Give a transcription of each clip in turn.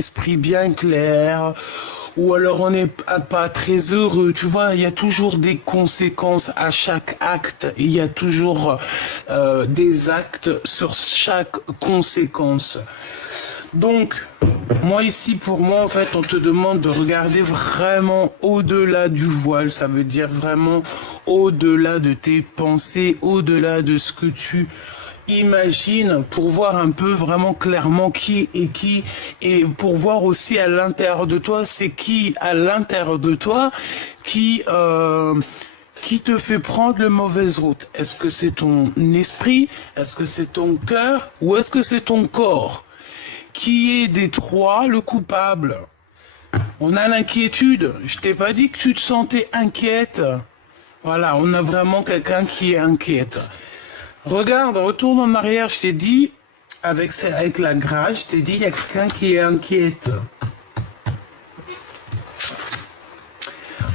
esprit bien clair, ou alors on n'est pas très heureux. Tu vois, il y a toujours des conséquences à chaque acte. Il y a toujours des actes sur chaque conséquence. Donc, moi ici, pour moi, en fait, on te demande de regarder vraiment au-delà du voile. Ça veut dire vraiment au-delà de tes pensées, au-delà de ce que tu imagines, pour voir un peu vraiment clairement qui est qui, et pour voir aussi à l'intérieur de toi, c'est qui à l'intérieur de toi qui te fait prendre la mauvaise route. Est-ce que c'est ton esprit? Est-ce que c'est ton cœur? Ou est-ce que c'est ton corps? Qui est des trois le coupable? On a l'inquiétude. Je t'ai pas dit que tu te sentais inquiète. Voilà, on a vraiment quelqu'un qui est inquiète. Regarde, retourne en arrière, je t'ai dit, avec la grâce, je t'ai dit, il y a quelqu'un qui est inquiète.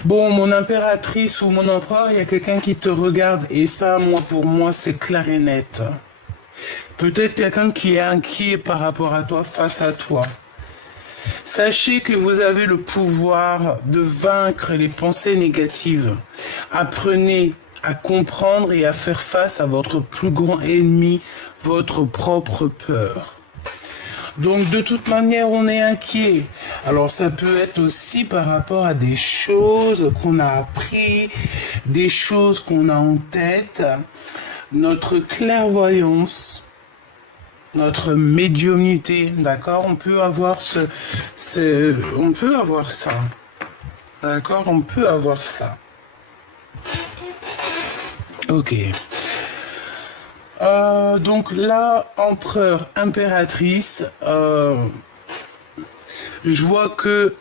Bon, mon impératrice ou mon empereur, il y a quelqu'un qui te regarde. Et ça, pour moi, c'est clair et net. Peut-être quelqu'un qui est inquiet par rapport à toi, face à toi. Sachez que vous avez le pouvoir de vaincre les pensées négatives. Apprenez à comprendre et à faire face à votre plus grand ennemi, votre propre peur. Donc de toute manière, on est inquiet. Alors ça peut être aussi par rapport à des choses qu'on a appris, des choses qu'on a en tête, notre clairvoyance, notre médiumnité, d'accord? On peut avoir on peut avoir ça, d'accord? On peut avoir ça. Ok. Donc là, empereur, impératrice, je vois que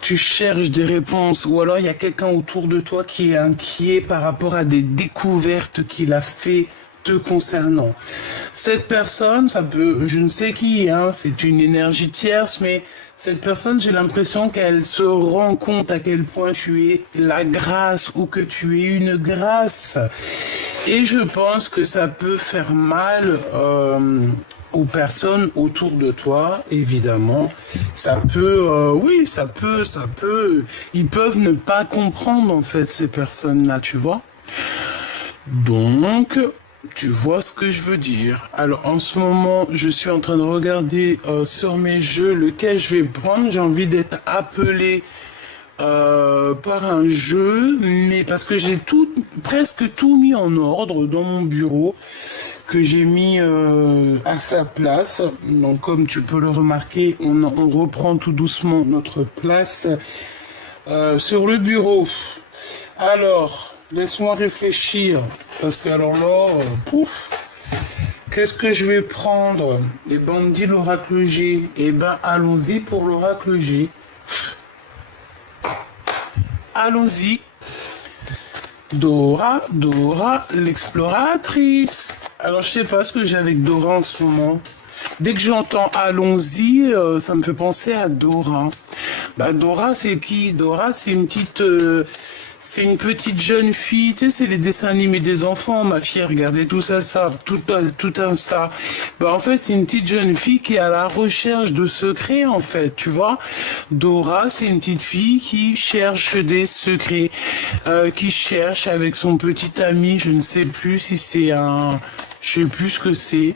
tu cherches des réponses, ou alors il y a quelqu'un autour de toi qui est inquiet par rapport à des découvertes qu'il a fait te concernant. Cette personne, ça peut, je ne sais qui, hein, c'est une énergie tierce, mais cette personne, j'ai l'impression qu'elle se rend compte à quel point tu es la grâce ou que tu es une grâce. Et je pense que ça peut faire mal aux personnes autour de toi, évidemment. Ça peut, oui, ça peut, ils peuvent ne pas comprendre, en fait, ces personnes-là, tu vois. Donc, tu vois ce que je veux dire. Alors, en ce moment, je suis en train de regarder sur mes jeux lequel je vais prendre. J'ai envie d'être appelé par un jeu, mais parce que j'ai presque tout mis en ordre dans mon bureau, que j'ai mis à sa place. Donc, comme tu peux le remarquer, on reprend tout doucement notre place sur le bureau. Alors, laisse-moi réfléchir, parce que alors là, qu'est-ce que je vais prendre? Eh ben, on me dit l'oracle G. Eh ben, allons-y pour l'oracle G. Allons-y. Dora, l'exploratrice. Alors, je sais pas ce que j'ai avec Dora en ce moment. Dès que j'entends allons-y, ça me fait penser à Dora. Bah, Dora, c'est qui? Dora, c'est une petite jeune fille, tu sais, c'est les dessins animés des enfants, ma fille, regardez tout ça, tout un ça. Bah, en fait, c'est une petite jeune fille qui est à la recherche de secrets, en fait, tu vois. Dora, c'est une petite fille qui cherche des secrets, qui cherche avec son petit ami, je ne sais plus si c'est je sais plus ce que c'est.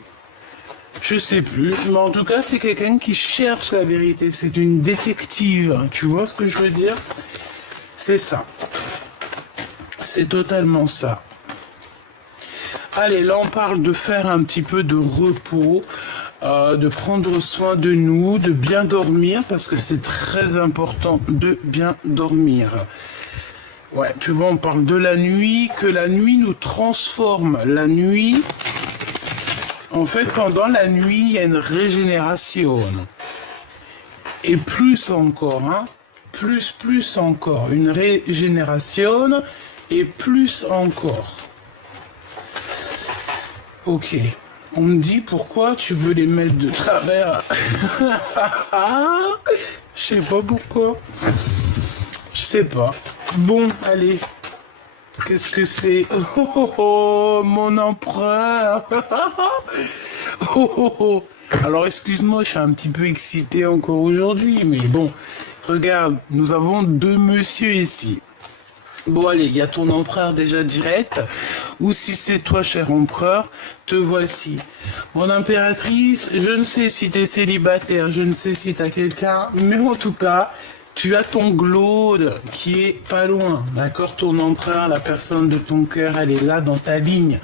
Je sais plus, mais en tout cas, c'est quelqu'un qui cherche la vérité. C'est une détective, tu vois ce que je veux dire? C'est ça. C'est totalement ça. Allez, là on parle de faire un petit peu de repos, de prendre soin de nous, de bien dormir, parce que c'est très important de bien dormir. Ouais, tu vois, on parle de la nuit, que la nuit nous transforme. La nuit, en fait, pendant la nuit, il y a une régénération. Et plus encore, hein, plus encore, une régénération. Et plus encore. Ok. On me dit pourquoi tu veux les mettre de travers. Je sais pas pourquoi. Je sais pas. Bon, allez. Qu'est-ce que c'est? Oh, mon empereur. Oh, oh, oh. Alors excuse-moi, je suis un petit peu excité encore aujourd'hui, mais bon, regarde, nous avons deux messieurs ici. Bon allez, il y a ton empereur déjà direct, ou si c'est toi, cher empereur, te voici. Mon impératrice, je ne sais si tu es célibataire, je ne sais si tu as quelqu'un, mais en tout cas, tu as ton Glaude qui est pas loin, d'accord? Ton empereur, la personne de ton cœur, elle est là dans ta ligne.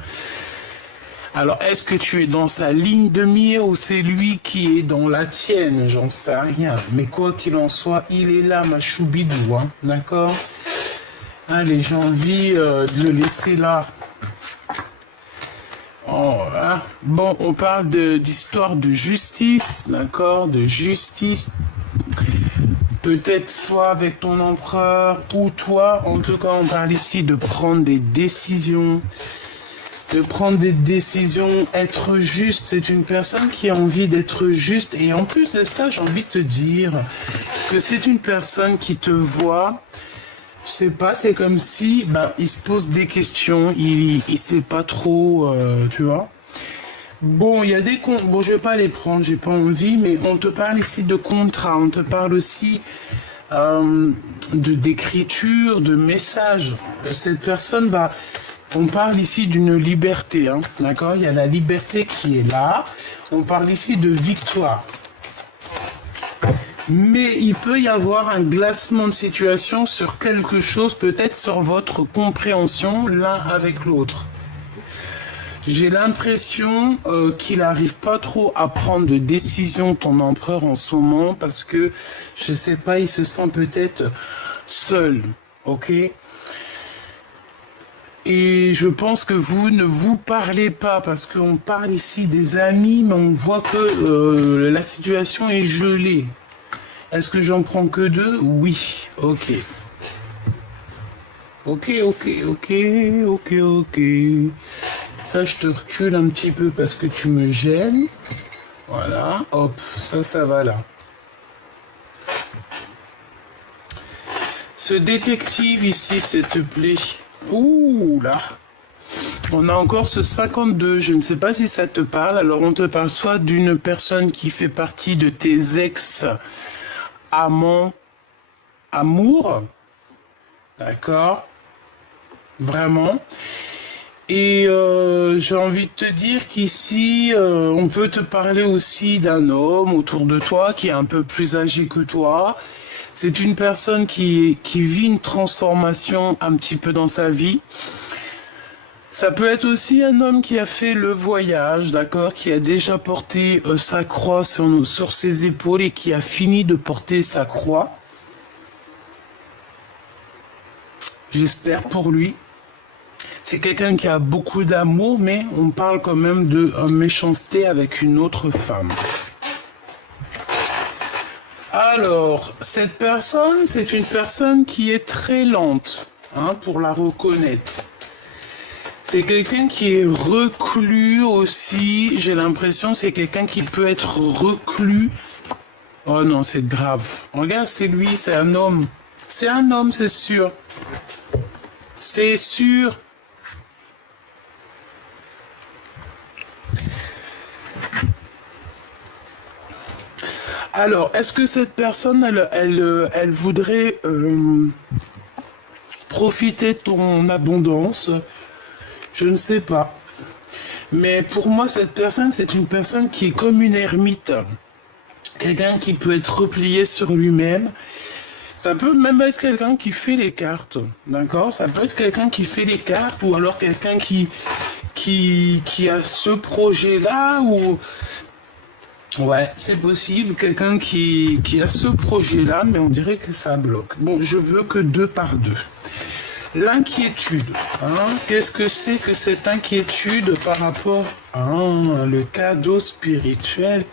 Alors, est-ce que tu es dans sa ligne de mire ou c'est lui qui est dans la tienne? J'en sais rien. Mais quoi qu'il en soit, il est là, ma choubidou, hein, d'accord? Allez, j'ai envie de le laisser là. Oh, hein. Bon, on parle d'histoire de justice, d'accord? De justice. Peut-être soit avec ton empereur ou toi. En tout cas, on parle ici de prendre des décisions. De prendre des décisions, être juste. C'est une personne qui a envie d'être juste. Et en plus de ça, j'ai envie de te dire que c'est une personne qui te voit. Je sais pas, c'est comme si il se pose des questions. Il sait pas trop, tu vois. Bon, il y a des comptes. Bon, je vais pas les prendre, j'ai pas envie. Mais on te parle ici de contrat. On te parle aussi d'écriture, de messages. Cette personne va... On parle ici d'une liberté, hein, d'accord? Il y a la liberté qui est là. On parle ici de victoire. Mais il peut y avoir un glacement de situation sur quelque chose, peut-être sur votre compréhension l'un avec l'autre. J'ai l'impression qu'il n'arrive pas trop à prendre de décision, ton empereur, en ce moment, parce que, je sais pas, il se sent peut-être seul, ok? Et je pense que vous ne vous parlez pas parce qu'on parle ici des amis, mais on voit que la situation est gelée. Est-ce que j'en prends que deux? Oui. Ok. Ok. Ça, je te recule un petit peu parce que tu me gênes. Voilà. Hop. Ça va là. Ce détective ici, s'il te plaît. Ouh là, on a encore ce 52, je ne sais pas si ça te parle. Alors on te parle soit d'une personne qui fait partie de tes ex-amants, amour, d'accord, vraiment. Et j'ai envie de te dire qu'ici, on peut te parler aussi d'un homme autour de toi qui est un peu plus âgé que toi. C'est une personne qui vit une transformation un petit peu dans sa vie. Ça peut être aussi un homme qui a fait le voyage, d'accord, qui a déjà porté sa croix sur ses épaules et qui a fini de porter sa croix. J'espère pour lui. C'est quelqu'un qui a beaucoup d'amour, mais on parle quand même de méchanceté avec une autre femme. Alors, cette personne, c'est une personne qui est très lente, hein, pour la reconnaître. C'est quelqu'un qui est reclus aussi, j'ai l'impression, c'est quelqu'un qui peut être reclus. Oh non, c'est grave. Regarde, c'est lui, c'est un homme. C'est un homme, c'est sûr. C'est sûr. Alors, est-ce que cette personne, elle voudrait profiter de ton abondance? Je ne sais pas. Mais pour moi, cette personne, c'est une personne qui est comme une ermite. Quelqu'un qui peut être replié sur lui-même. Ça peut même être quelqu'un qui fait les cartes. D'accord? Ça peut être quelqu'un qui fait les cartes ou alors quelqu'un qui a ce projet-là ou... Ouais, c'est possible. Quelqu'un qui a ce projet-là, mais on dirait que ça bloque. Bon, je veux que 2 par 2. L'inquiétude. Hein? Qu'est-ce que c'est que cette inquiétude par rapport à le cadeau spirituel?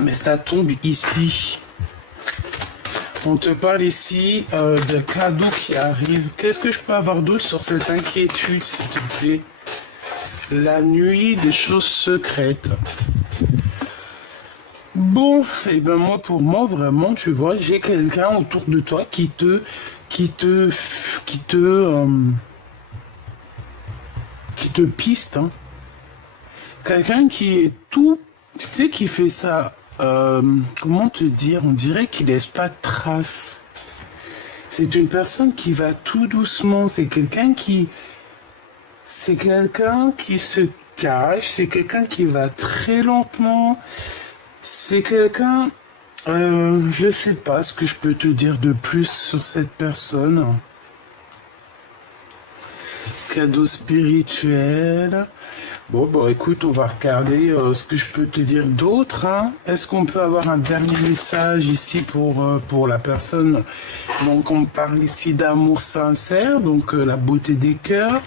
Mais ça tombe ici. On te parle ici de cadeaux qui arrivent. Qu'est-ce que je peux avoir d'autre sur cette inquiétude, s'il te plaît? La nuit des choses secrètes. Bon, et ben moi, pour moi, vraiment, tu vois, j'ai quelqu'un autour de toi qui te piste, hein, Quelqu'un qui est tout, tu sais, qui fait ça, comment te dire, on dirait qu'il laisse pas de traces. C'est une personne qui va tout doucement, c'est quelqu'un qui se cache, c'est quelqu'un qui va très lentement, c'est quelqu'un, je sais pas ce que je peux te dire de plus sur cette personne. Cadeau spirituel. Bon, bon, écoute, on va regarder ce que je peux te dire d'autre. Hein. Est-ce qu'on peut avoir un dernier message ici pour la personne? Donc, on parle ici d'amour sincère, donc la beauté des cœurs.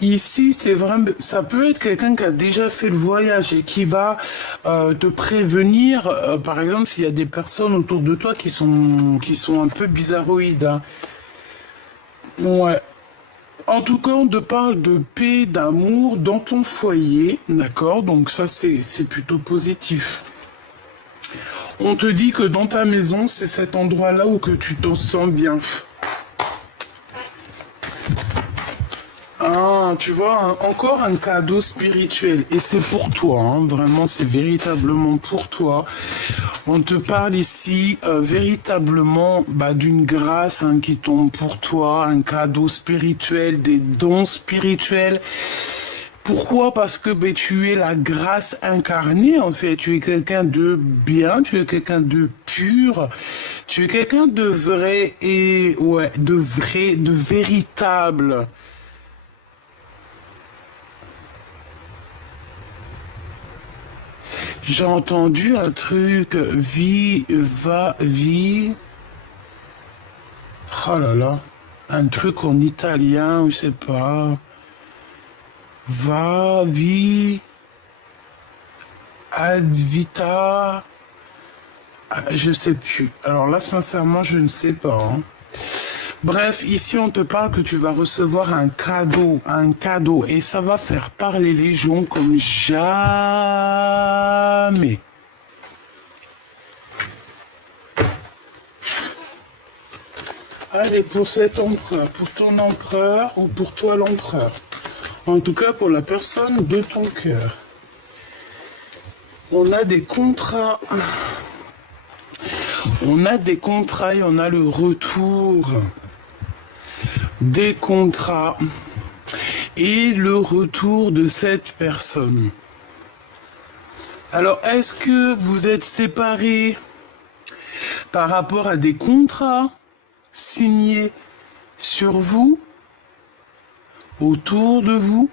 Ici, c'est vraiment, ça peut être quelqu'un qui a déjà fait le voyage et qui va te prévenir. Par exemple, s'il y a des personnes autour de toi qui sont un peu bizarroïdes. Hein. Ouais. En tout cas, on te parle de paix, d'amour dans ton foyer, d'accord? Donc ça, c'est plutôt positif. On te dit que dans ta maison, c'est cet endroit-là où que tu te sens bien. Ah, tu vois, encore un cadeau spirituel. Et c'est pour toi, hein, vraiment, c'est véritablement pour toi. On te parle ici véritablement d'une grâce hein, qui tombe pour toi, un cadeau spirituel, des dons spirituels. Pourquoi? Parce que tu es la grâce incarnée, en fait. Tu es quelqu'un de bien, tu es quelqu'un de pur, tu es quelqu'un de vrai et, ouais, de vrai, de véritable. J'ai entendu un truc, vie. Oh là là, un truc en italien, je sais pas. Va, vi, ad vita. Ah, je sais plus. Alors là, sincèrement, je ne sais pas. Hein. Bref, ici, on te parle que tu vas recevoir un cadeau, et ça va faire parler les gens comme jamais. Allez, pour cet empereur, pour ton empereur ou pour toi l'empereur. En tout cas, pour la personne de ton cœur. On a des contrats. On a des contrats et on a le retour des contrats et le retour de cette personne. Alors, est-ce que vous êtes séparés par rapport à des contrats signés sur vous, autour de vous?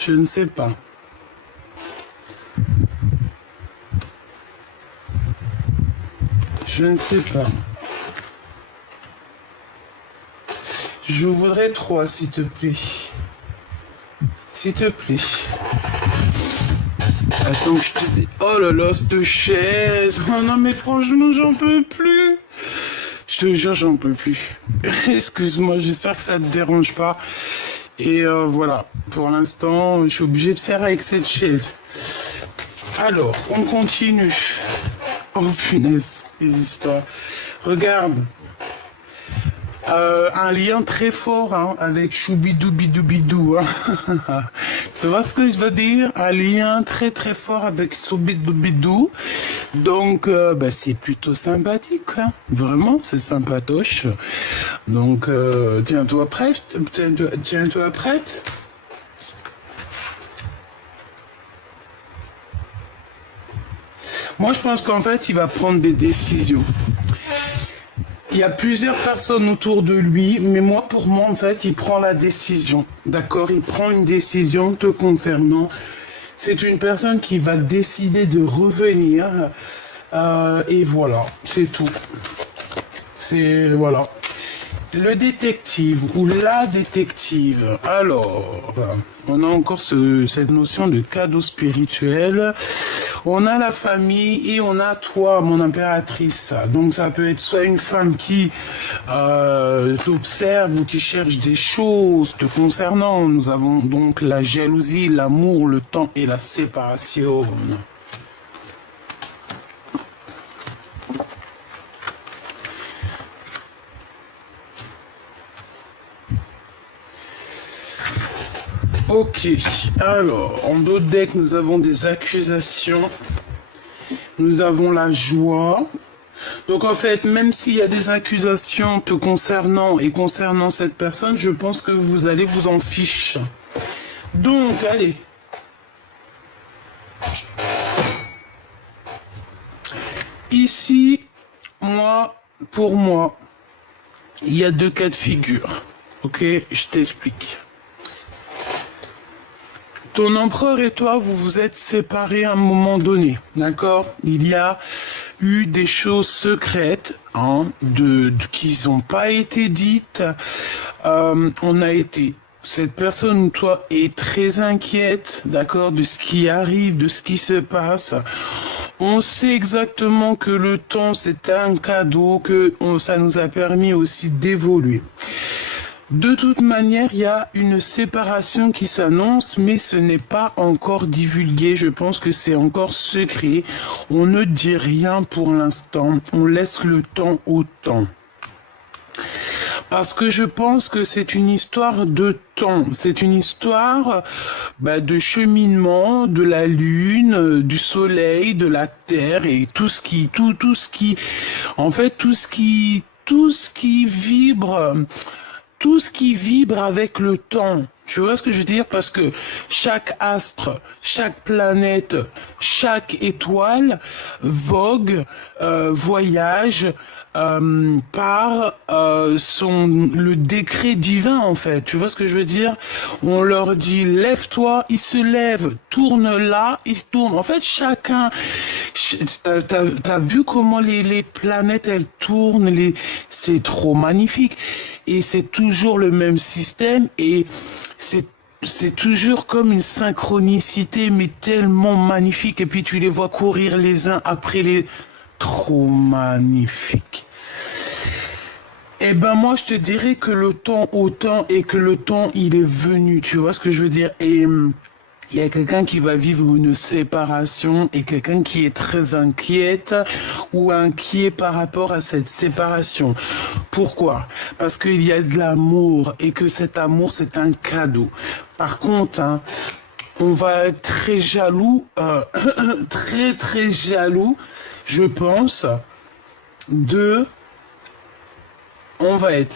Je ne sais pas. Je ne sais pas. Je voudrais 3, s'il te plaît. S'il te plaît. Attends que je te dis... Oh là là, cette chaise. Oh non, mais franchement, j'en peux plus. Je te jure, j'en peux plus. Excuse-moi, j'espère que ça te dérange pas. Et voilà, pour l'instant, je suis obligé de faire avec cette chaise. Alors, on continue. Oh punaise, les histoires. Regarde. Un lien très fort hein, avec Choubidou. Hein. Tu vois ce que je veux dire? Un lien très très fort avec Choubidou. Donc c'est plutôt sympathique. Hein. Vraiment, c'est sympatoche. Donc tiens-toi prête. Tiens-toi prête. Moi, je pense qu'en fait, il va prendre des décisions. Il y a plusieurs personnes autour de lui, mais pour moi, en fait, il prend la décision. D'accord? Il prend une décision te concernant. C'est une personne qui va décider de revenir. Et voilà, c'est tout. Voilà. Le détective ou la détective. Alors, on a encore cette notion de cadeau spirituel. On a la famille et on a toi, mon impératrice. Donc ça peut être soit une femme qui t'observe ou qui cherche des choses te concernant. Nous avons donc la jalousie, l'amour, le temps et la séparation. Ok, alors, en d'autres decks, nous avons des accusations, nous avons la joie. Donc en fait, même s'il y a des accusations te concernant et concernant cette personne, je pense que vous allez vous en fiche. Donc, allez. Ici, pour moi, il y a deux cas de figure. Ok, je t'explique. Ton empereur et toi, vous vous êtes séparés à un moment donné, d'accord? Il y a eu des choses secrètes qui n'ont pas été dites. Cette personne ou toi est très inquiète, d'accord, de ce qui arrive, de ce qui se passe. On sait exactement que le temps, c'est un cadeau, ça nous a permis aussi d'évoluer. De toute manière, il y a une séparation qui s'annonce, mais ce n'est pas encore divulgué. Je pense que c'est encore secret. On ne dit rien pour l'instant. On laisse le temps au temps. Parce que je pense que c'est une histoire de temps. C'est une histoire de cheminement, de la lune, du soleil, de la terre et tout ce qui vibre. Tout ce qui vibre avec le temps. Tu vois ce que je veux dire? Parce que chaque astre, chaque planète, chaque étoile vogue, voyage par le décret divin en fait. Tu vois ce que je veux dire? On leur dit lève-toi, ils se lèvent, tourne là, ils tournent. En fait, chacun, t'as vu comment les planètes elles tournent, c'est trop magnifique. Et c'est toujours le même système et c'est toujours comme une synchronicité, mais tellement magnifique. Et puis tu les vois courir les uns après les... Trop magnifique. Eh ben moi je te dirais que le temps autant et que le temps il est venu. Tu vois ce que je veux dire? Et... il y a quelqu'un qui va vivre une séparation et quelqu'un qui est très inquiète ou inquiet par rapport à cette séparation. Pourquoi? Parce qu'il y a de l'amour et que cet amour, c'est un cadeau. Par contre, on va être très jaloux, très jaloux, je pense, on va être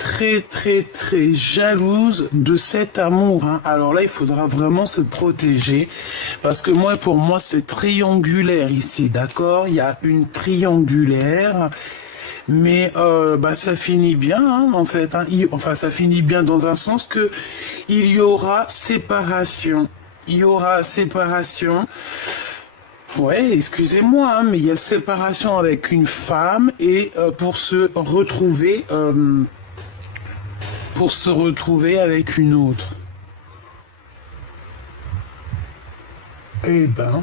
très jalouse de cet amour. Alors là, il faudra vraiment se protéger parce que pour moi, c'est triangulaire ici, d'accord? Il y a une triangulaire, mais ça finit bien, en fait. Ça finit bien dans un sens que il y aura séparation. Il y aura séparation. Ouais, excusez-moi, mais il y a séparation avec une femme et pour se retrouver avec une autre. Eh ben.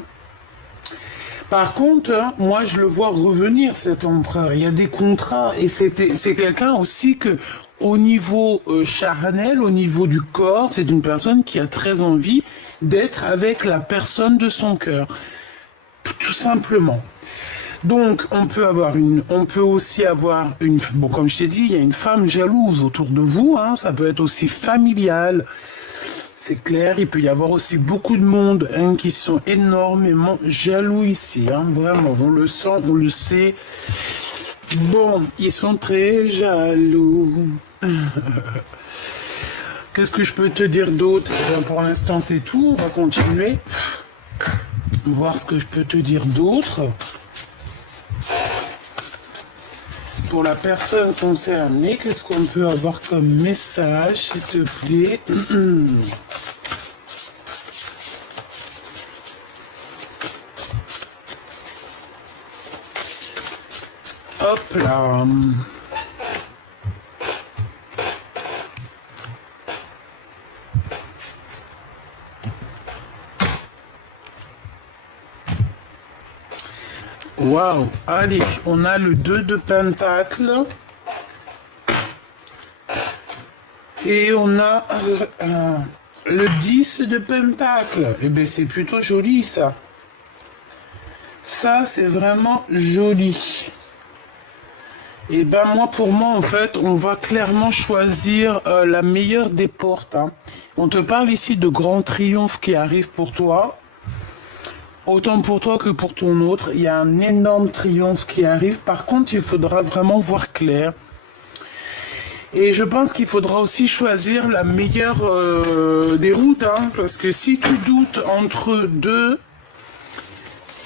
Par contre, moi je le vois revenir cet empereur. Il y a des contrats et c'est quelqu'un aussi que au niveau charnel, au niveau du corps, c'est une personne qui a très envie d'être avec la personne de son cœur. Tout simplement. Donc, on peut aussi avoir comme je t'ai dit, il y a une femme jalouse autour de vous, ça peut être aussi familial. C'est clair, il peut y avoir aussi beaucoup de monde, qui sont énormément jaloux ici, vraiment, on le sent, on le sait. Bon, ils sont très jaloux. Qu'est-ce que je peux te dire d'autre? Pour l'instant, c'est tout, on va continuer. Voir ce que je peux te dire d'autre. Pour la personne concernée, qu'est-ce qu'on peut avoir comme message, s'il te plaît? Hop là. Waouh, allez, on a le 2 de Pentacle. Et on a le 10 de Pentacle. Eh bien, c'est plutôt joli, ça. Ça, c'est vraiment joli. Et ben moi, pour moi, en fait, on va clairement choisir la meilleure des portes, hein. On te parle ici de grands triomphes qui arrivent pour toi. Autant pour toi que pour ton autre, il y a un énorme triomphe qui arrive. Par contre, il faudra vraiment voir clair. Et je pense qu'il faudra aussi choisir la meilleure des routes, hein, parce que si tu doutes entre deux,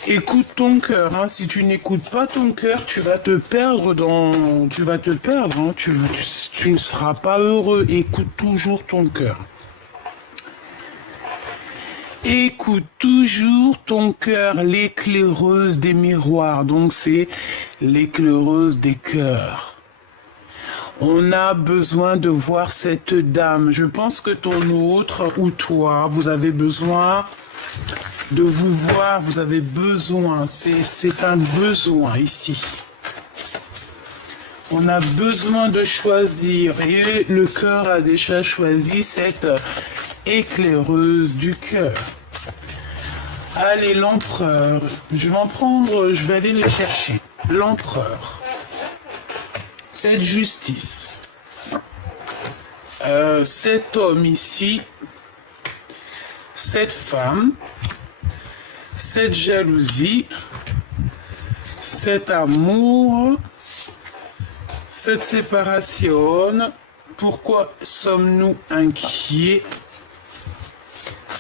écoute ton cœur. Hein. Si tu n'écoutes pas ton cœur, tu vas te perdre tu vas te perdre. Hein. Tu ne seras pas heureux. Écoute toujours ton cœur. Écoute toujours ton cœur, l'éclaireuse des miroirs. Donc c'est l'éclaireuse des cœurs. On a besoin de voir cette dame. Je pense que ton autre ou toi, vous avez besoin de vous voir. Vous avez besoin. C'est un besoin ici. On a besoin de choisir. Et le cœur a déjà choisi cette éclaireuse du cœur. Allez, l'empereur. Je vais aller le chercher. L'empereur. Cette justice, cet homme ici, cette femme, cette jalousie, cet amour, cette séparation, pourquoi sommes-nous inquiets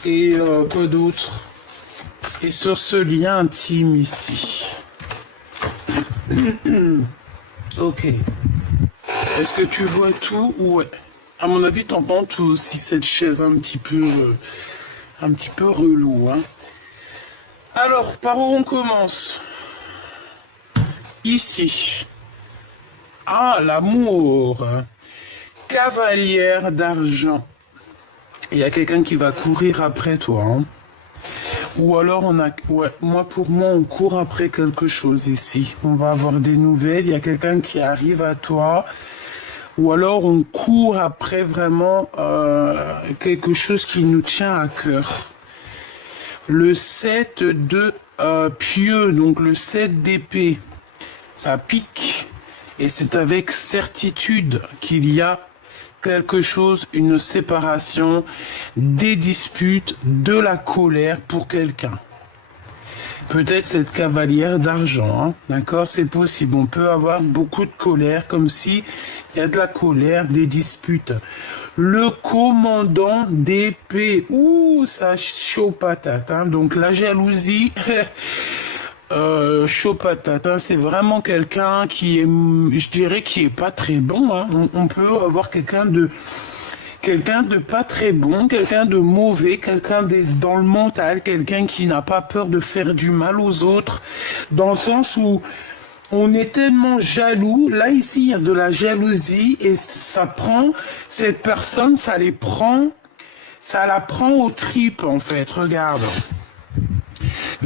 et quoi d'autre? Et sur ce lien intime ici. Ok. Est-ce que tu vois tout? Ouais. À mon avis, t'entends tout aussi cette chaise un petit peu relou. Hein. Alors, par où on commence? Ici. Ah, l'amour. Cavalière d'argent. Il y a quelqu'un qui va courir après toi. Hein. Ou alors pour moi on court après quelque chose ici. On va avoir des nouvelles, il y a quelqu'un qui arrive à toi. Ou alors on court après vraiment quelque chose qui nous tient à cœur. Le 7 de pieux, donc le 7 d'épée, ça pique. Et c'est avec certitude qu'il y a quelque chose, une séparation, des disputes, de la colère pour quelqu'un. Peut-être cette cavalière d'argent, hein, d'accord, c'est possible. On peut avoir beaucoup de colère, comme si il y a de la colère, des disputes. Le commandant d'épée, ouh, ça chaud patate, hein, donc la jalousie. Chaud patate, hein, c'est vraiment quelqu'un qui est, je dirais, qui est pas très bon. Hein. On peut avoir quelqu'un de pas très bon, quelqu'un de mauvais, dans le mental, quelqu'un qui n'a pas peur de faire du mal aux autres, dans le sens où on est tellement jaloux. Là ici, il y a de la jalousie et ça prend cette personne, ça la prend aux tripes en fait. Regarde.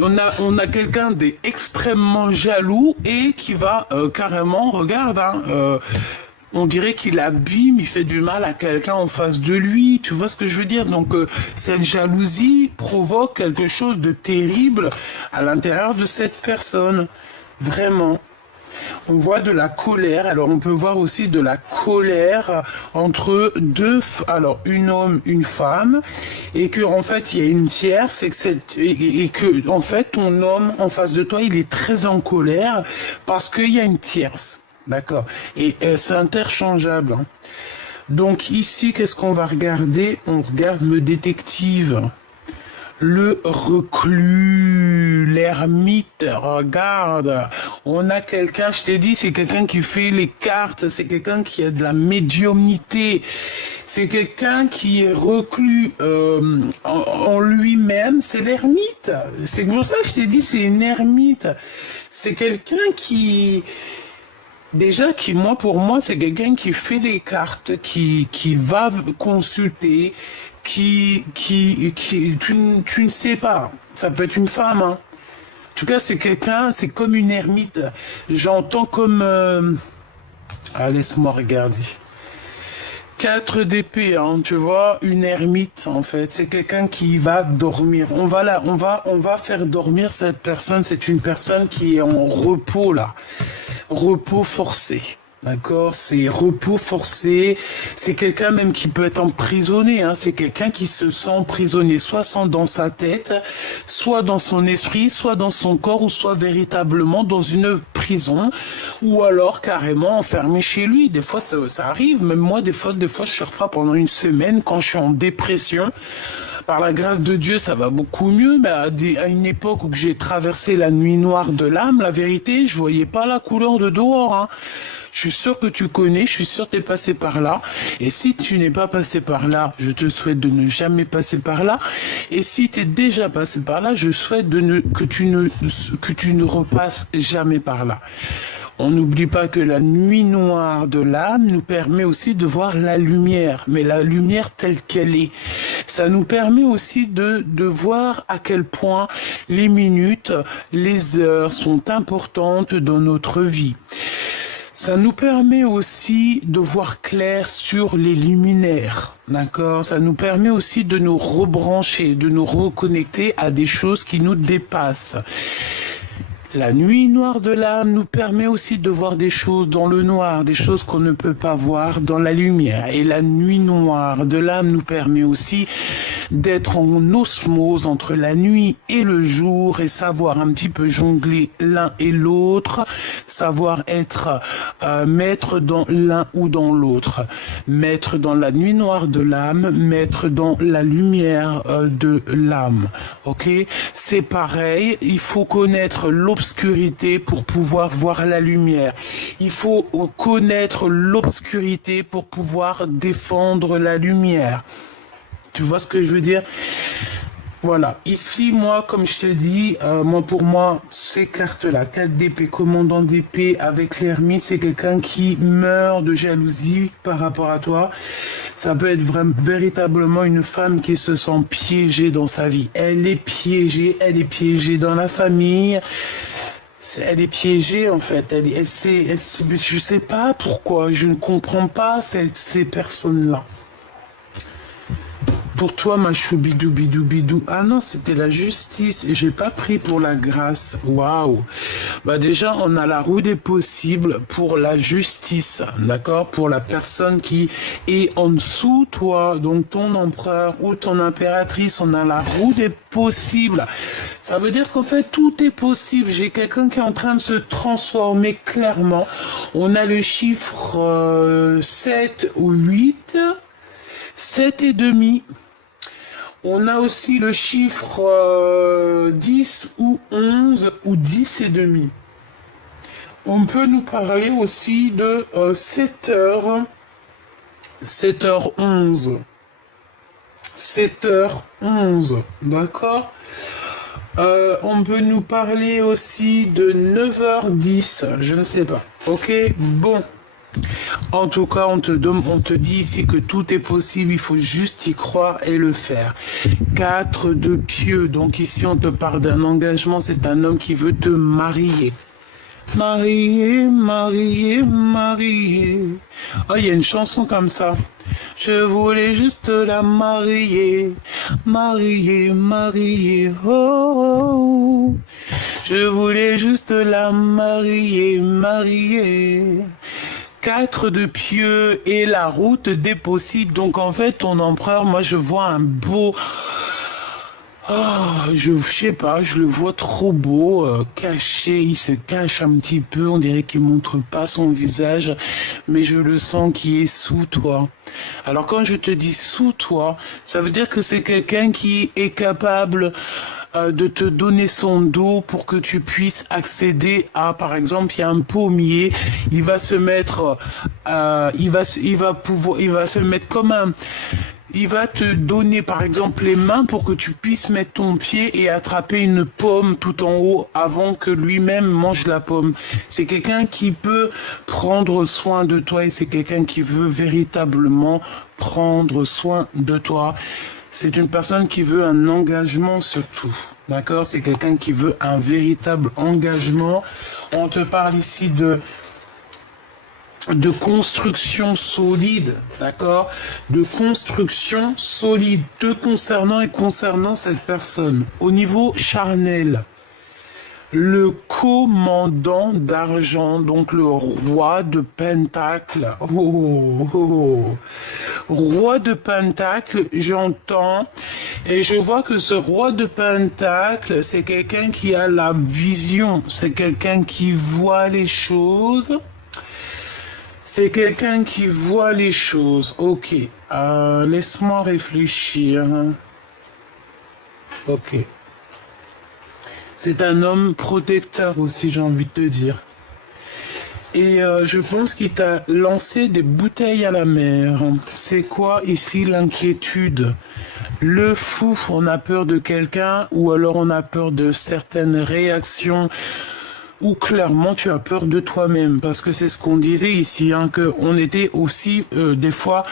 On a quelqu'un d'extrêmement jaloux et qui va carrément, regarde, hein, on dirait qu'il abîme, il fait du mal à quelqu'un en face de lui, tu vois ce que je veux dire? Donc cette jalousie provoque quelque chose de terrible à l'intérieur de cette personne, vraiment. On voit de la colère, alors on peut voir aussi de la colère entre deux, alors une homme, une femme, et que en fait il y a une tierce, et que en fait ton homme en face de toi il est très en colère parce qu'il y a une tierce, d'accord, et c'est interchangeable. Hein. Donc ici qu'est-ce qu'on va regarder? On regarde le détective. Le reclus, l'ermite, regarde, on a quelqu'un, je t'ai dit, c'est quelqu'un qui fait les cartes, c'est quelqu'un qui a de la médiumnité, c'est quelqu'un qui est reclus en lui-même, c'est l'ermite. C'est pour ça que je t'ai dit, c'est une ermite. C'est quelqu'un qui... Déjà, pour moi, c'est quelqu'un qui fait les cartes, qui va consulter, tu ne sais pas, ça peut être une femme, hein. En tout cas, c'est quelqu'un, c'est comme une ermite. J'entends comme... Ah, laisse-moi regarder. 4 d'épée, hein, tu vois, une ermite, en fait. C'est quelqu'un qui va dormir. On va faire dormir cette personne. C'est une personne qui est en repos, là. Repos forcé. D'accord, c'est repos forcé, c'est quelqu'un même qui peut être emprisonné, hein. C'est quelqu'un qui se sent emprisonné, soit dans sa tête, soit dans son esprit, soit dans son corps, ou soit véritablement dans une prison, ou alors carrément enfermé chez lui. Des fois, ça arrive, même moi, des fois, je sors pas pendant une semaine quand je suis en dépression. Par la grâce de Dieu, ça va beaucoup mieux, mais à une époque où j'ai traversé la nuit noire de l'âme, la vérité, je voyais pas la couleur de dehors, hein. Je suis sûr que tu connais, je suis sûr que tu es passé par là. Et si tu n'es pas passé par là, je te souhaite de ne jamais passer par là. Et si tu es déjà passé par là, je souhaite que tu ne repasses jamais par là. On n'oublie pas que la nuit noire de l'âme nous permet aussi de voir la lumière, mais la lumière telle qu'elle est. Ça nous permet aussi de voir à quel point les minutes, les heures sont importantes dans notre vie. Ça nous permet aussi de voir clair sur les luminaires, d'accord? Ça nous permet aussi de nous rebrancher, de nous reconnecter à des choses qui nous dépassent. La nuit noire de l'âme nous permet aussi de voir des choses dans le noir, des choses qu'on ne peut pas voir dans la lumière. Et la nuit noire de l'âme nous permet aussi d'être en osmose entre la nuit et le jour et savoir un petit peu jongler l'un et l'autre, savoir être maître dans l'un ou dans l'autre, maître dans la nuit noire de l'âme, maître dans la lumière de l'âme. Ok, c'est pareil, il faut connaître l'obscurité pour pouvoir voir la lumière. Il faut connaître l'obscurité pour pouvoir défendre la lumière. Tu vois ce que je veux dire? Voilà. Ici, moi, comme je t'ai dit, pour moi, ces cartes-là, 4 d'épée, commandant d'épée avec l'ermite, c'est quelqu'un qui meurt de jalousie par rapport à toi. Ça peut être véritablement une femme qui se sent piégée dans sa vie. Elle est piégée dans la famille. Elle est piégée, en fait. Je sais pas pourquoi. Je ne comprends pas ces personnes-là. Pour toi, ma choubidou bidou bidou. Ah non, c'était la justice. Et j'ai pas pris pour la grâce. Waouh. Bah déjà, on a la roue des possibles pour la justice. D'accord? Pour la personne qui est en dessous, toi. Donc ton empereur ou ton impératrice. On a la roue des possibles. Ça veut dire qu'en fait, tout est possible. J'ai quelqu'un qui est en train de se transformer clairement. On a le chiffre 7 ou 8. 7 et demi. On a aussi le chiffre 10 ou 11 ou 10 et demi. On peut nous parler aussi de 7h11. 7h11, d'accord? On peut nous parler aussi de 9h10, je ne sais pas. Ok, bon. En tout cas, on te dit ici que tout est possible, il faut juste y croire et le faire. 4 de pieux, donc ici on te parle d'un engagement, c'est un homme qui veut te marier. Marier, marier, marier. Oh, il y a une chanson comme ça. Je voulais juste la marier, marier, marier, oh, oh. Je voulais juste la marier, marier. 4 de pieux et la route des possibles. Donc en fait, ton empereur, moi je vois un beau... Oh, je sais pas, je le vois trop beau, caché, il se cache un petit peu, on dirait qu'il montre pas son visage, mais je le sens qui est sous toi. Alors quand je te dis sous toi, ça veut dire que c'est quelqu'un qui est capable de te donner son dos pour que tu puisses accéder à, par exemple, il y a un pommier, il va se mettre, il va se mettre comme un... Il va te donner par exemple les mains pour que tu puisses mettre ton pied et attraper une pomme tout en haut avant que lui-même mange la pomme. C'est quelqu'un qui peut prendre soin de toi et c'est quelqu'un qui veut véritablement prendre soin de toi. C'est une personne qui veut un engagement surtout. D'accord? C'est quelqu'un qui veut un véritable engagement. On te parle ici de construction solide, d'accord? De construction solide, te concernant et concernant cette personne. Au niveau charnel, Le commandant d'argent, donc le roi de Pentacle. Oh, oh, oh. Roi de Pentacle, j'entends. Et je vois que ce roi de Pentacle, c'est quelqu'un qui a la vision. C'est quelqu'un qui voit les choses. C'est quelqu'un qui voit les choses. Ok. Laisse-moi réfléchir. Ok. C'est un homme protecteur aussi, j'ai envie de te dire. Et je pense qu'il t'a lancé des bouteilles à la mer. C'est quoi ici l'inquiétude? Le fou, on a peur de quelqu'un ou alors on a peur de certaines réactions ou clairement tu as peur de toi-même parce que c'est ce qu'on disait ici, hein, qu'on était aussi des fois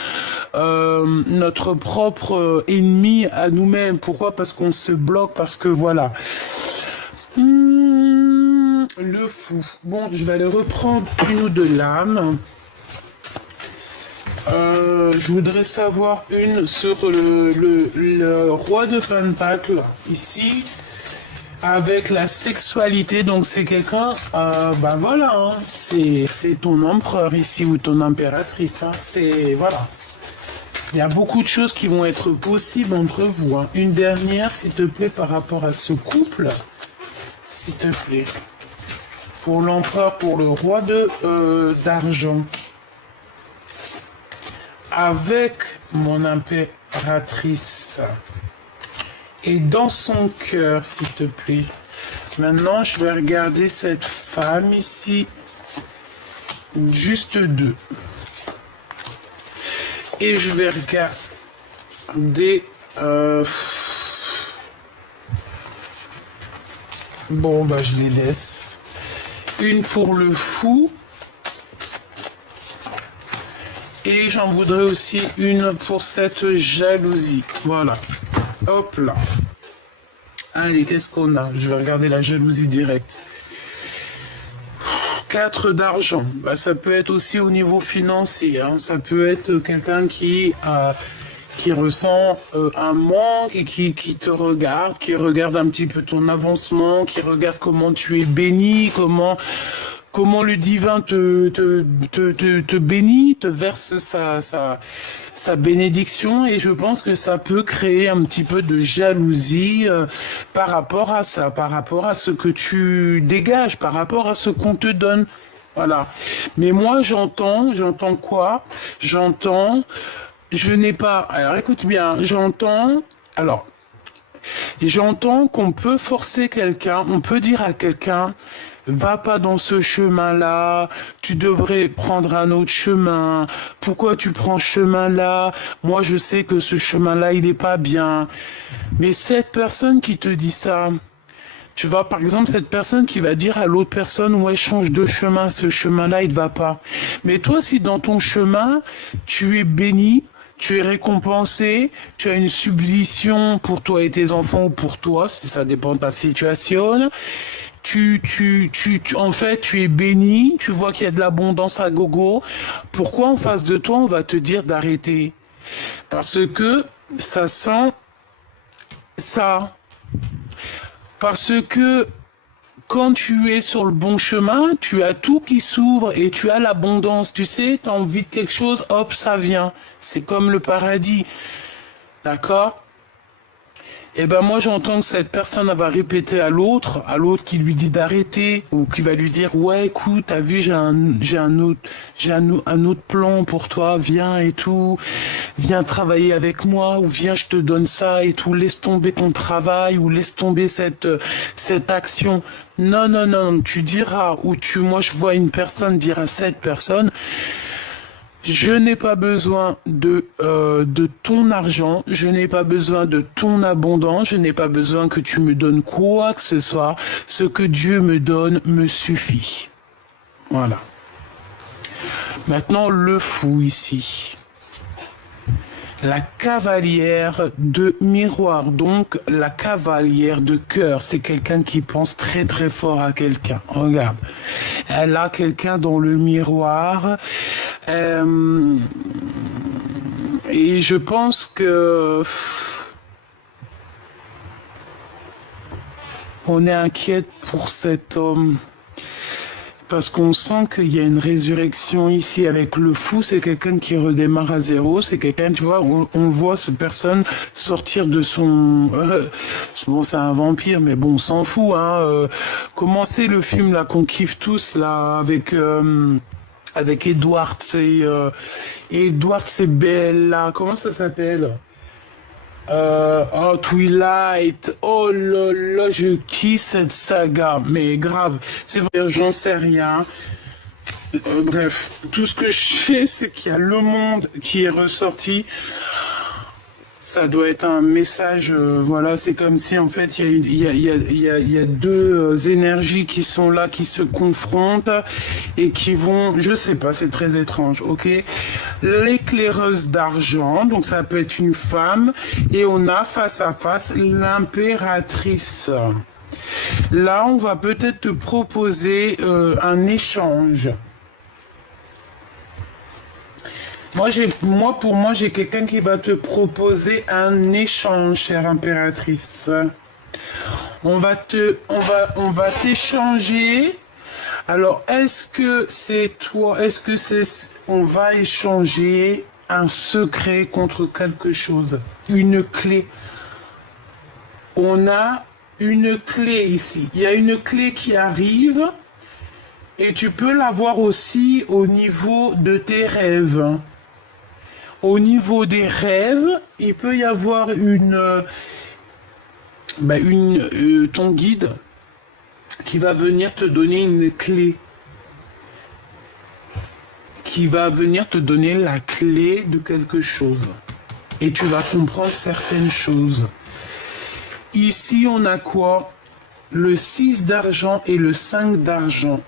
notre propre ennemi à nous-mêmes. Pourquoi? Parce qu'on se bloque, parce que voilà. Le fou. Bon, je vais aller reprendre une ou deux lames. Je voudrais savoir une sur le roi de Pentacle, ici, avec la sexualité. Donc c'est quelqu'un, ben voilà, hein, c'est ton empereur ici, ou ton impératrice. Hein, c'est, voilà. Il y a beaucoup de choses qui vont être possibles entre vous. Hein. Une dernière, s'il te plaît, par rapport à ce couple. S'il te plaît. Pour l'empereur, pour le roi de d'argent. Avec mon impératrice. Et dans son cœur, s'il te plaît. Maintenant, je vais regarder cette femme ici. Juste deux. Et je vais regarder... Bon, bah je les laisse. Une pour le fou. Et j'en voudrais aussi une pour cette jalousie. Voilà. Hop là. Allez, qu'est-ce qu'on a? Je vais regarder la jalousie directe. 4 d'argent. Bah, ça peut être aussi au niveau financier. Hein. Ça peut être quelqu'un qui ressent un manque et qui te regarde, qui regarde un petit peu ton avancement, qui regarde comment tu es béni, comment le divin te bénit, te verse sa bénédiction, et je pense que ça peut créer un petit peu de jalousie par rapport à ça, par rapport à ce que tu dégages, par rapport à ce qu'on te donne. Voilà. Mais moi, j'entends quoi? Je n'ai pas... Alors, écoute bien, j'entends qu'on peut forcer quelqu'un, on peut dire à quelqu'un, va pas dans ce chemin-là, tu devrais prendre un autre chemin, pourquoi tu prends ce chemin-là? Moi, je sais que ce chemin-là, il est pas bien. Mais cette personne qui te dit ça, tu vois, par exemple, cette personne qui va dire à l'autre personne, ouais, change de chemin, ce chemin-là, il ne va pas. Mais toi, si dans ton chemin, tu es béni, tu es récompensé, tu as une subvention pour toi et tes enfants, ou pour toi, si ça dépend de ta situation. En fait, tu es béni, tu vois qu'il y a de l'abondance à gogo. Pourquoi en face de toi, on va te dire d'arrêter? Parce que ça sent ça. Parce que quand tu es sur le bon chemin, tu as tout qui s'ouvre et tu as l'abondance. Tu sais, tu as envie de quelque chose, hop, ça vient. C'est comme le paradis. D'accord? Et ben moi j'entends que cette personne va répéter à l'autre qui lui dit d'arrêter, ou qui va lui dire ouais écoute, t'as vu, j'ai un autre plan pour toi, viens et tout, viens travailler avec moi, ou viens je te donne ça et tout, laisse tomber ton travail, ou laisse tomber cette action. Non, non, non, tu diras, moi je vois une personne dire à cette personne, je n'ai pas besoin de ton argent, je n'ai pas besoin de ton abondance, je n'ai pas besoin que tu me donnes quoi que ce soit. Ce que Dieu me donne me suffit. Voilà. Maintenant, le fou ici. La cavalière de miroir, donc la cavalière de cœur, c'est quelqu'un qui pense très très fort à quelqu'un. Regarde, elle a quelqu'un dans le miroir, et je pense que On est inquiète pour cet homme. Parce qu'on sent qu'il y a une résurrection ici avec le fou, c'est quelqu'un qui redémarre à zéro, c'est quelqu'un, tu vois, on voit cette personne sortir de son... bon, c'est un vampire, mais bon, on s'en fout, hein. Comment c'est le film, là, qu'on kiffe tous, là, avec Edward, c'est Bella, comment ça s'appelle? Twilight, oh là là, je kiffe cette saga, mais grave, c'est vrai, j'en sais rien. Bref, tout ce que je sais, c'est qu'il y a le monde qui est ressorti. Ça doit être un message, voilà, c'est comme si en fait il y a deux énergies qui sont là, qui se confrontent et qui vont, je sais pas, c'est très étrange, ok. L'éclaireuse d'argent, donc ça peut être une femme, et on a face à face l'impératrice. Là, on va peut-être te proposer un échange. Pour moi, j'ai quelqu'un qui va te proposer un échange, chère impératrice. On va t'échanger. Alors, est-ce que c'est toi, on va échanger un secret contre quelque chose, une clé. On a une clé ici. Il y a une clé qui arrive et tu peux l'avoir aussi au niveau de tes rêves. Au niveau des rêves, il peut y avoir ton guide qui va venir te donner une clé. Qui va venir te donner la clé de quelque chose. Et tu vas comprendre certaines choses. Ici, on a quoi? Le 6 d'argent et le 5 d'argent.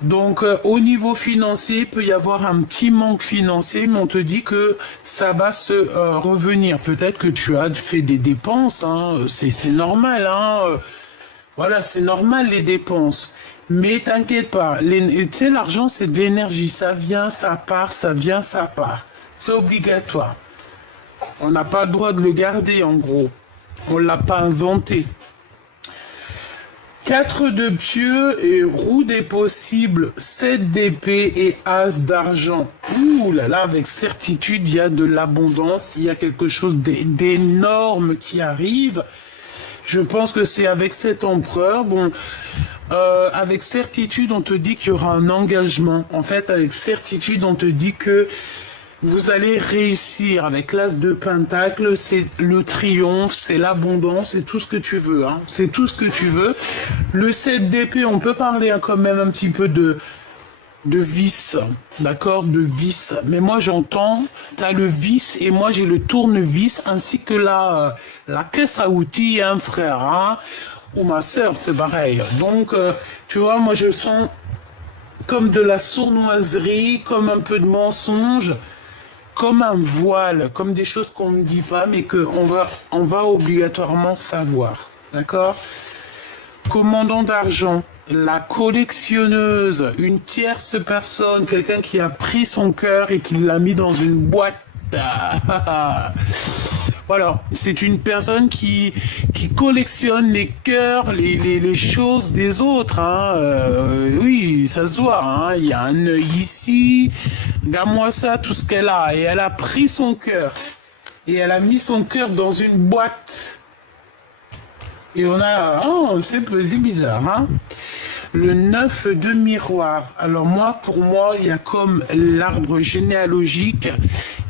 Donc, au niveau financier, il peut y avoir un petit manque financier, mais on te dit que ça va se revenir. Peut-être que tu as fait des dépenses, hein, c'est normal, hein. Voilà, c'est normal les dépenses. Mais t'inquiète pas, tu sais, l'argent, c'est de l'énergie. Ça vient, ça part, ça vient, ça part. C'est obligatoire. On n'a pas le droit de le garder, en gros. On ne l'a pas inventé. 4 de pieux et roue des possibles, 7 d'épée et as d'argent. Ouh là là, avec certitude, il y a de l'abondance, il y a quelque chose d'énorme qui arrive. Je pense que c'est avec cet empereur. Bon, avec certitude, on te dit qu'il y aura un engagement. En fait, avec certitude, on te dit que vous allez réussir. Avec l'as de pentacle, c'est le triomphe, c'est l'abondance, c'est tout ce que tu veux. Hein. C'est tout ce que tu veux. Le 7 d'épée, on peut parler quand même un petit peu de vis, d'accord, de vis. Mais moi j'entends, tu as le vis et moi j'ai le tournevis ainsi que la caisse à outils, hein, frère, hein, ou ma sœur, c'est pareil. Donc, tu vois, moi je sens comme de la sournoiserie, comme un peu de mensonge, comme un voile, comme des choses qu'on ne dit pas, mais qu'on va obligatoirement savoir, d'accord. Commandant d'argent. La collectionneuse, une tierce personne, quelqu'un qui a pris son cœur et qui l'a mis dans une boîte. Voilà, c'est une personne qui collectionne les cœurs, les choses des autres. Hein. Oui, ça se voit. Hein. Il y a un œil ici. Regarde-moi ça, tout ce qu'elle a. Et elle a pris son cœur. Et elle a mis son cœur dans une boîte. Et on a... Oh, c'est bizarre, hein. Le 9 de miroir. Alors moi, pour moi, il y a comme l'arbre généalogique,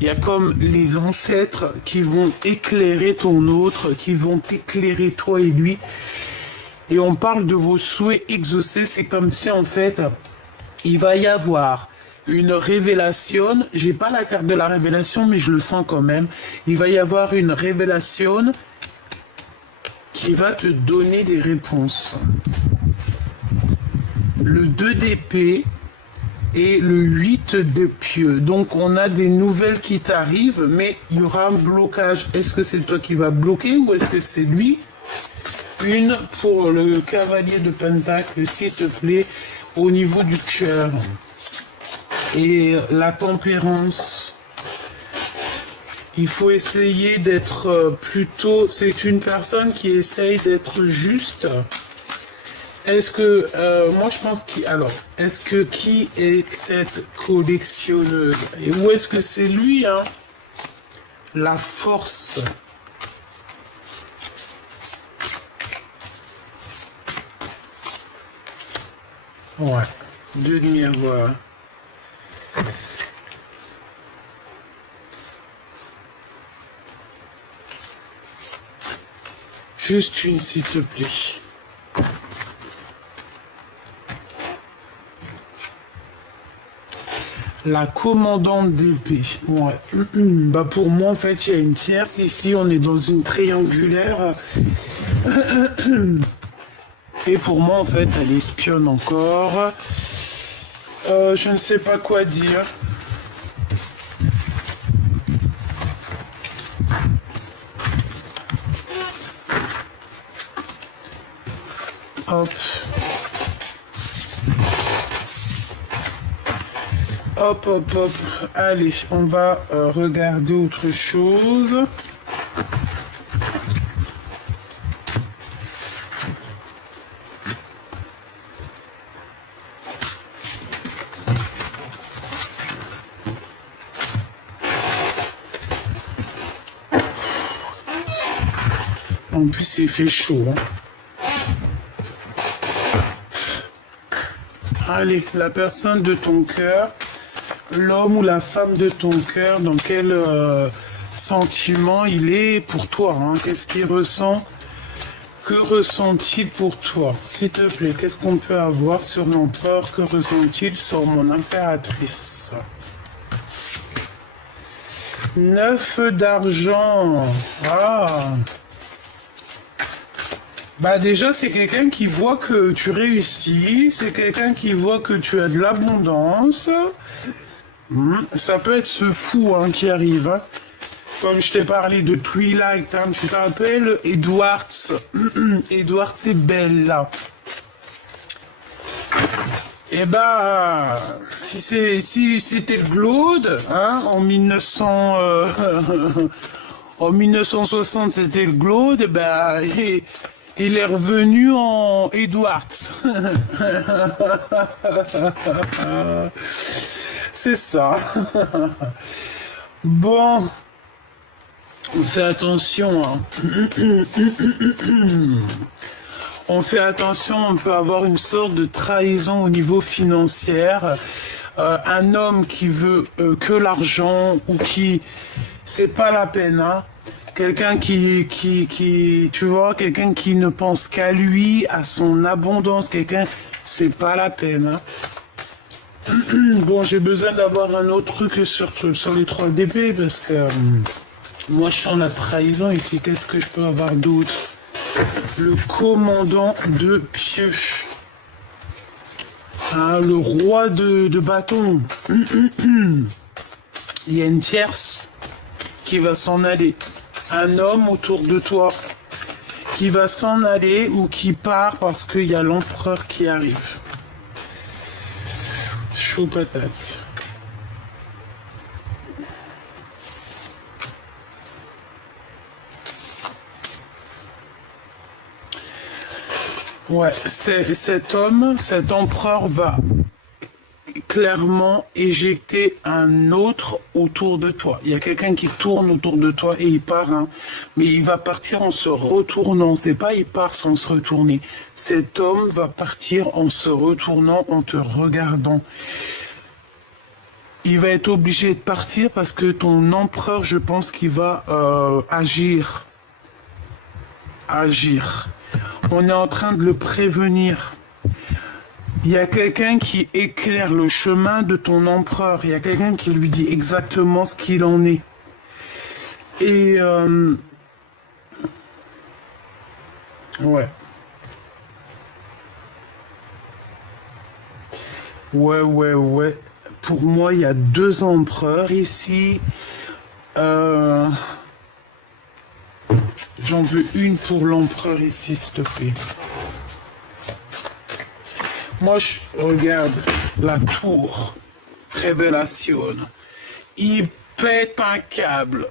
il y a comme les ancêtres qui vont éclairer ton autre, qui vont éclairer toi et lui. Et on parle de vos souhaits exaucés. C'est comme si en fait, il va y avoir une révélation. J'ai pas la carte de la révélation, mais je le sens quand même. Il va y avoir une révélation qui va te donner des réponses. Le 2 d'épée et le 8 de pieux. Donc on a des nouvelles qui t'arrivent, mais il y aura un blocage. Est-ce que c'est toi qui vas bloquer ou est-ce que c'est lui? Une pour le cavalier de pentacle, s'il te plaît, au niveau du cœur. Et la tempérance. Il faut essayer d'être plutôt... C'est une personne qui essaye d'être juste. Est-ce que... moi, je pense qu'il... Alors, est-ce que qui est cette collectionneuse? Et où est-ce que c'est lui, hein? La force. Ouais. Deux miroirs. Juste une, s'il te plaît. La commandante d'épée. Ouais. Bah pour moi, en fait, il y a une tierce. Ici, on est dans une triangulaire. Et pour moi, en fait, elle espionne encore. Je ne sais pas quoi dire. Hop. Hop, hop, hop. Allez, on va regarder autre chose. En plus, il fait chaud. Hein. Allez, la personne de ton cœur, l'homme ou la femme de ton cœur, dans quel sentiment il est pour toi, hein? Qu'est-ce qu'il ressent? Que ressent-il pour toi? S'il te plaît, qu'est-ce qu'on peut avoir sur l'empereur? Que ressent-il sur mon impératrice? 9 d'argent. Ah. Bah déjà, c'est quelqu'un qui voit que tu réussis, c'est quelqu'un qui voit que tu as de l'abondance. Ça peut être ce fou hein, qui arrive. Hein. Comme je t'ai parlé de Twilight, hein, tu te rappelles Edwards. Edwards, c'est Bella. Eh ben, si c'était le Glaude, hein, en 1900, en 1960, c'était le Glaude, ben, il est revenu en Edwards. C'est ça. Bon, on fait attention. Hein. On fait attention, on peut avoir une sorte de trahison au niveau financier. Un homme qui veut que l'argent ou qui... C'est pas la peine, hein. Quelqu'un qui, tu vois, quelqu'un qui ne pense qu'à lui, à son abondance, quelqu'un, c'est pas la peine, hein. Bon, j'ai besoin d'avoir un autre truc sur les 3 d'épée parce que moi je sens la trahison ici. Qu'est-ce que je peux avoir d'autre? Le commandant de pieux. Ah, le roi de bâton. Il y a une tierce qui va s'en aller. Un homme autour de toi qui va s'en aller ou qui part parce qu'il y a l'empereur qui arrive. Chaud patate. Ouais, cet homme, cet empereur va clairement éjecter un autre autour de toi. Il y a quelqu'un qui tourne autour de toi et il part, hein, mais il va partir en se retournant. C'est pas il part sans se retourner. Cet homme va partir en se retournant, en te regardant. Il va être obligé de partir parce que ton empereur, je pense qu'il va agir. On est en train de le prévenir. Il y a quelqu'un qui éclaire le chemin de ton empereur. Il y a quelqu'un qui lui dit exactement ce qu'il en est. Et... ouais. Ouais. Pour moi, il y a 2 empereurs ici. J'en veux une pour l'empereur ici, s'il te plaît. Moi, je regarde la tour. Révélation. Il pète un câble.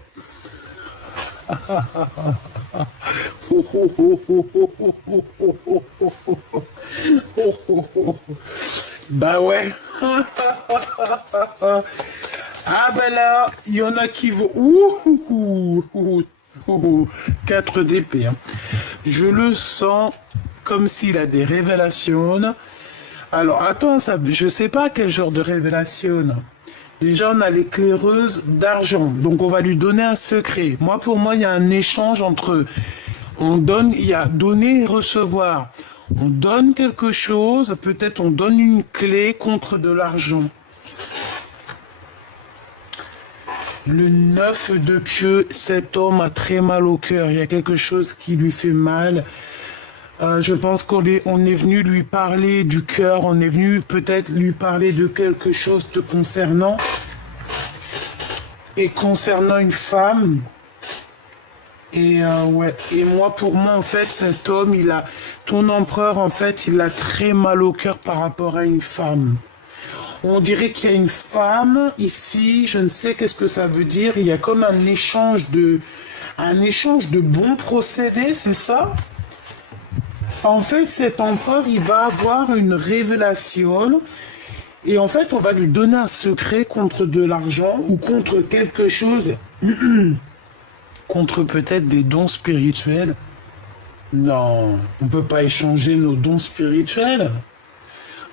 Bah ouais. Ah ben là, il y en a qui vont... Ouh, 4 d'épée. Hein. Je le sens comme s'il a des révélations. Alors attends, ça, je sais pas quel genre de révélation. Déjà, on a l'éclaireuse d'argent. Donc, on va lui donner un secret. Moi, pour moi, il y a un échange entre... On donne, il y a donner et recevoir. On donne quelque chose, peut-être on donne une clé contre de l'argent. Le 9 de pieux, cet homme a très mal au cœur. Il y a quelque chose qui lui fait mal. Je pense on est venu lui parler du cœur. On est venu peut-être lui parler de quelque chose te concernant. Et concernant une femme. Et ouais. Et moi, pour moi, en fait, cet homme, ton empereur, en fait, il a très mal au cœur par rapport à une femme. On dirait qu'il y a une femme ici, je ne sais qu'est-ce que ça veut dire. Il y a comme un échange de bons procédés, c'est ça? En fait, cet empereur, il va avoir une révélation et en fait, on va lui donner un secret contre de l'argent ou contre quelque chose, contre peut-être des dons spirituels. Non, on ne peut pas échanger nos dons spirituels.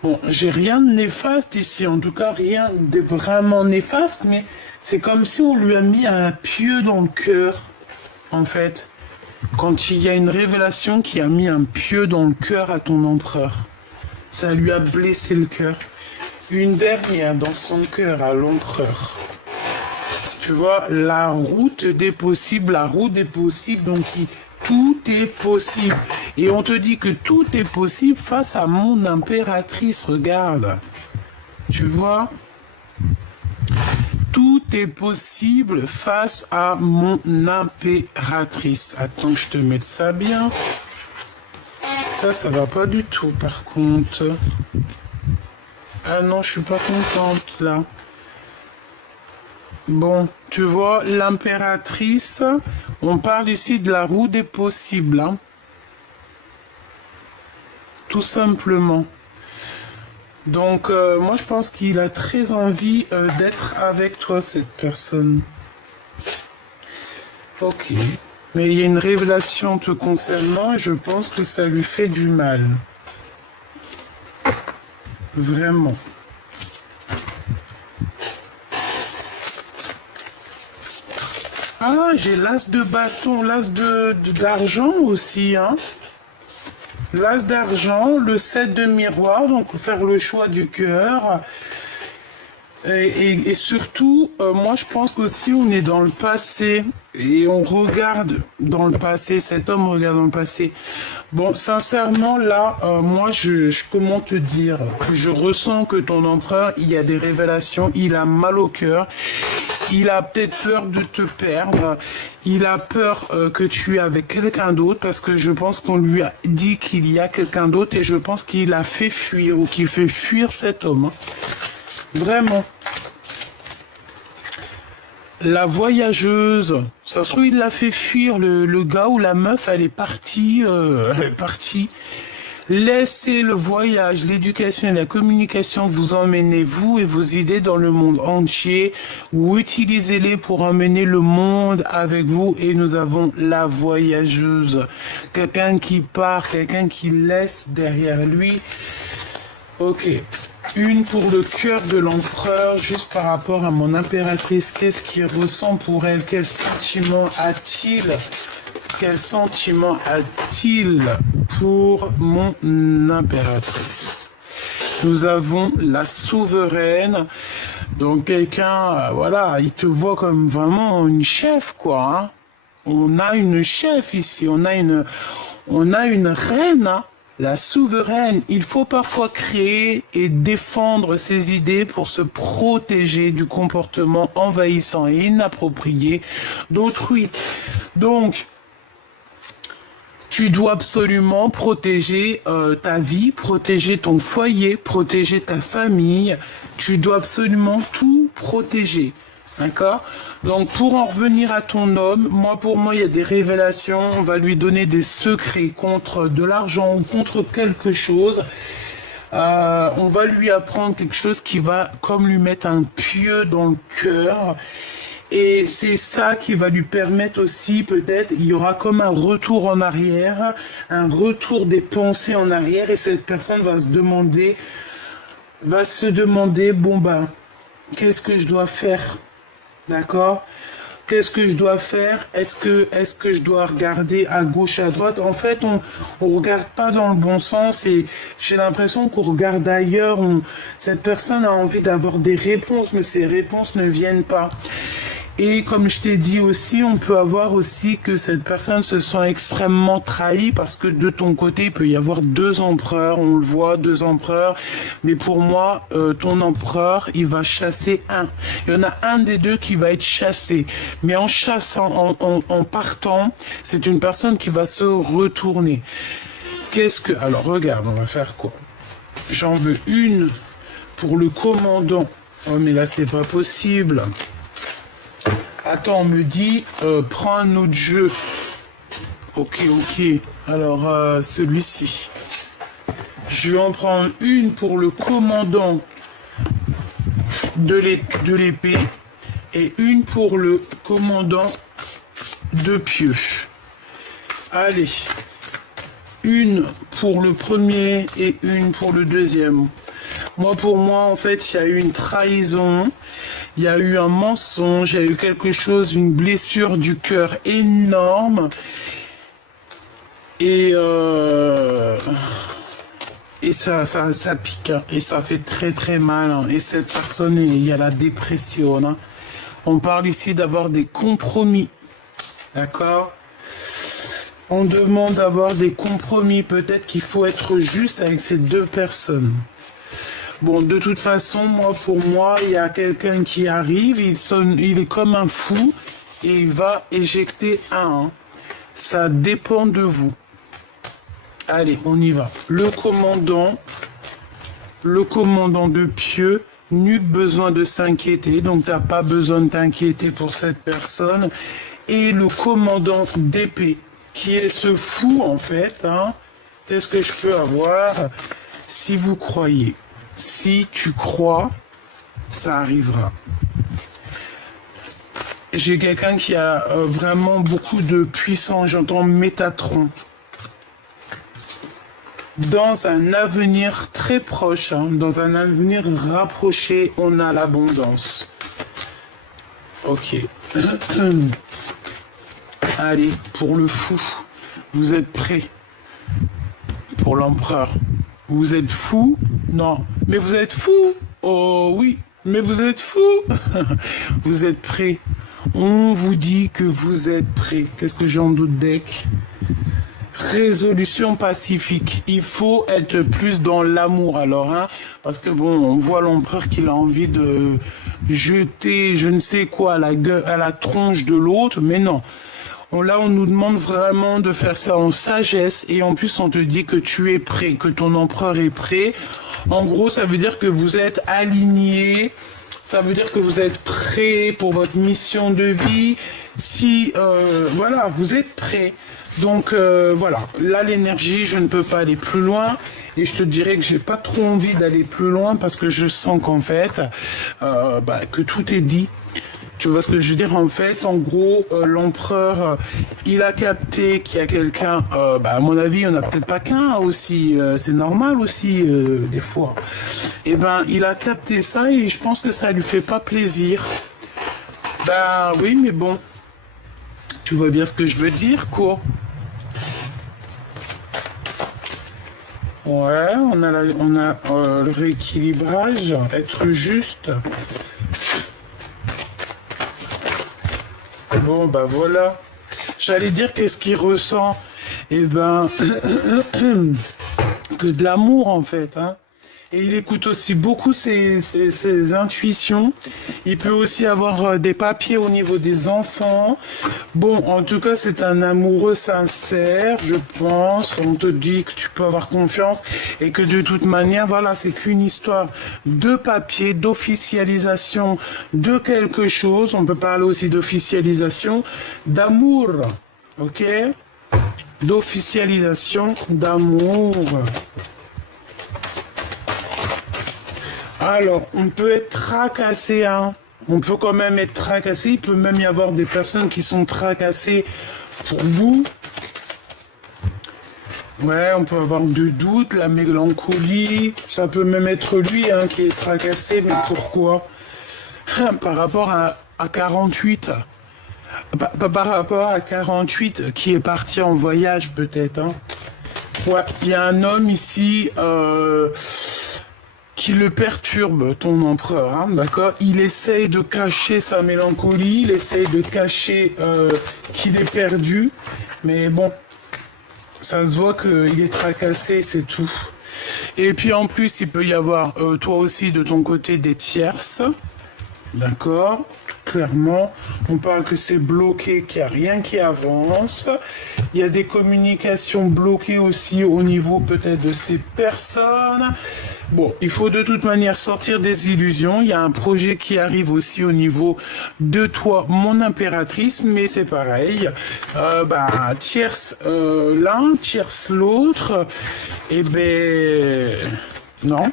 Bon, j'ai rien de néfaste ici, en tout cas rien de vraiment néfaste, mais c'est comme si on lui a mis un pieu dans le cœur, en fait. Quand il y a une révélation qui a mis un pieu dans le cœur à ton empereur, ça lui a blessé le cœur. Une dernière dans son cœur à l'empereur. Tu vois, la route des possibles, donc tout est possible. Et on te dit que tout est possible face à mon impératrice, regarde. Tu vois? Tout est possible face à mon impératrice. Attends que je te mette ça bien. Ça va pas du tout par contre. Ah non, je suis pas contente là. Bon, tu vois, l'impératrice, on parle ici de la roue des possibles. Hein. Tout simplement. Donc, moi, je pense qu'il a très envie d'être avec toi, cette personne. Ok. Mais il y a une révélation te concernant et je pense que ça lui fait du mal. Vraiment. Ah, j'ai l'as de bâton, l'as d'argent aussi, hein. L'as d'argent, le 7 de miroir, donc faire le choix du cœur. Et surtout, moi je pense qu'aussi on est dans le passé et on regarde dans le passé, cet homme regarde dans le passé. Bon, sincèrement, là, moi comment te dire, je ressens que ton empereur, il y a des révélations, il a mal au cœur. Il a peut-être peur de te perdre. Il a peur que tu es avec quelqu'un d'autre parce que je pense qu'on lui a dit qu'il y a quelqu'un d'autre et je pense qu'il a fait fuir ou qu'il fait fuir cet homme. Vraiment. La voyageuse, ça se trouve il l'a fait fuir, le gars ou la meuf, elle est partie. Laissez le voyage, l'éducation et la communication vous emmener, vous et vos idées, dans le monde entier, ou utilisez-les pour emmener le monde avec vous. Et nous avons la voyageuse, quelqu'un qui part, quelqu'un qui laisse derrière lui. Ok, une pour le cœur de l'empereur, juste par rapport à mon impératrice, qu'est-ce qu'il ressent pour elle, quel sentiment a-t-il? Quel sentiment a-t-il pour mon impératrice? Nous avons la souveraine. Donc quelqu'un, voilà, il te voit comme vraiment une chef, quoi. Hein. On a une chef ici, on a une reine, hein. La souveraine. Il faut parfois créer et défendre ses idées pour se protéger du comportement envahissant et inapproprié d'autrui. Donc, tu dois absolument protéger ta vie, protéger ton foyer, protéger ta famille. Tu dois absolument tout protéger. D'accord? Donc, pour en revenir à ton homme, pour moi, il y a des révélations. On va lui donner des secrets contre de l'argent ou contre quelque chose. On va lui apprendre quelque chose qui va comme lui mettre un pieu dans le cœur. Et c'est ça qui va lui permettre aussi, peut-être, il y aura comme un retour en arrière, un retour des pensées en arrière, et cette personne va se demander, bon ben, qu'est-ce que je dois faire? D'accord? Qu'est-ce que je dois faire? Est-ce que je dois regarder à gauche, à droite? En fait, on regarde pas dans le bon sens et j'ai l'impression qu'on regarde ailleurs. Cette personne a envie d'avoir des réponses, mais ces réponses ne viennent pas. Et comme je t'ai dit aussi, on peut avoir aussi que cette personne se sent extrêmement trahie parce que de ton côté, il peut y avoir deux empereurs, on le voit, deux empereurs. Mais pour moi, ton empereur, il va chasser un. Il y en a un des deux qui va être chassé. Mais en chassant, en partant, c'est une personne qui va se retourner. Alors regarde, on va faire quoi? J'en veux une pour le commandant. Oh mais là, c'est pas possible. Attends, on me dit, prends un autre jeu. Ok. Alors, celui-ci. Je vais en prendre une pour le commandant de l'épée et une pour le commandant de pieux. Allez. Une pour le premier et une pour le deuxième. Pour moi, en fait, il y a eu une trahison. Il y a eu un mensonge, il y a eu quelque chose, une blessure du cœur énorme. Et ça pique, hein, et ça fait très très mal. Hein. Et cette personne, il y a la dépression. Hein. On parle ici d'avoir des compromis. D'accord? On demande d'avoir des compromis. Peut-être qu'il faut être juste avec ces deux personnes. Bon, de toute façon, pour moi, il y a quelqu'un qui arrive, il est comme un fou et il va éjecter un. Ça dépend de vous. Allez, on y va. Le commandant de pieux, nul besoin de s'inquiéter, donc tu n'as pas besoin de t'inquiéter pour cette personne. Et le commandant d'épée, qui est ce fou en fait. Hein. Qu'est-ce que je peux avoir? Si vous croyez. Si tu crois, ça arrivera. J'ai quelqu'un qui a vraiment beaucoup de puissance, j'entends Métatron. Dans un avenir très proche, hein, dans un avenir rapproché, on a l'abondance. Ok. Allez, pour le fou, vous êtes prêts? Pour l'empereur. Vous êtes fou? Non. Mais vous êtes fou? Oh oui, mais vous êtes fou. Vous êtes prêts. On vous dit que vous êtes prêts. Qu'est-ce que j'ai en d'autres decks? Résolution pacifique. Il faut être plus dans l'amour alors, hein, parce que bon, on voit l'empereur qu'il a envie de jeter je ne sais quoi à la tronche de l'autre, mais non. Là, on nous demande vraiment de faire ça en sagesse et en plus, on te dit que tu es prêt, que ton empereur est prêt. En gros, ça veut dire que vous êtes aligné, ça veut dire que vous êtes prêt pour votre mission de vie. Si, voilà, vous êtes prêt. Donc, voilà, là, l'énergie, je ne peux pas aller plus loin. Et je te dirais que j'ai pas trop envie d'aller plus loin parce que je sens qu'en fait, que tout est dit. Tu vois ce que je veux dire? En fait, en gros, l'empereur, il a capté qu'il y a quelqu'un, à mon avis, il n'y en a peut-être pas qu'un aussi, c'est normal aussi, des fois. Et il a capté ça et je pense que ça lui fait pas plaisir. Oui, mais bon, tu vois bien ce que je veux dire, quoi. Ouais, on a le rééquilibrage, être juste. Bon, voilà. J'allais dire qu'est-ce qu'il ressent. Que de l'amour, en fait. Hein. Et il écoute aussi beaucoup ses intuitions. Il peut aussi avoir des papiers au niveau des enfants. Bon, en tout cas, c'est un amoureux sincère, je pense. On te dit que tu peux avoir confiance et que de toute manière, voilà, c'est qu'une histoire de papier, d'officialisation de quelque chose. On peut parler aussi d'officialisation d'amour, ok? D'officialisation d'amour. Alors, on peut être tracassé, hein. On peut quand même être tracassé. Il peut même y avoir des personnes qui sont tracassées pour vous. Ouais, on peut avoir du doute, la mélancolie. Ça peut même être lui hein, qui est tracassé, mais pourquoi? Par rapport à 48. Par rapport à 48 qui est parti en voyage peut-être. Hein. Ouais, il y a un homme ici qui le perturbe, ton empereur, hein, d'accord? Il essaye de cacher sa mélancolie, il essaye de cacher qu'il est perdu, mais bon, ça se voit qu'il est tracassé, c'est tout. Et puis en plus, il peut y avoir, toi aussi, de ton côté, des tierces, d'accord? Clairement, on parle que c'est bloqué, qu'il n'y a rien qui avance. Il y a des communications bloquées aussi au niveau peut-être de ces personnes. Bon, il faut de toute manière sortir des illusions. Il y a un projet qui arrive aussi au niveau de toi, mon impératrice, mais c'est pareil. Tierce l'un, tierce l'autre. Eh ben, non.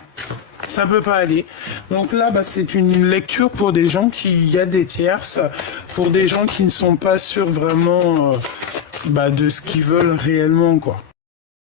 Ça peut pas aller. Donc là, c'est une lecture pour des gens il y a des tierces, pour des gens qui ne sont pas sûrs vraiment de ce qu'ils veulent réellement, quoi.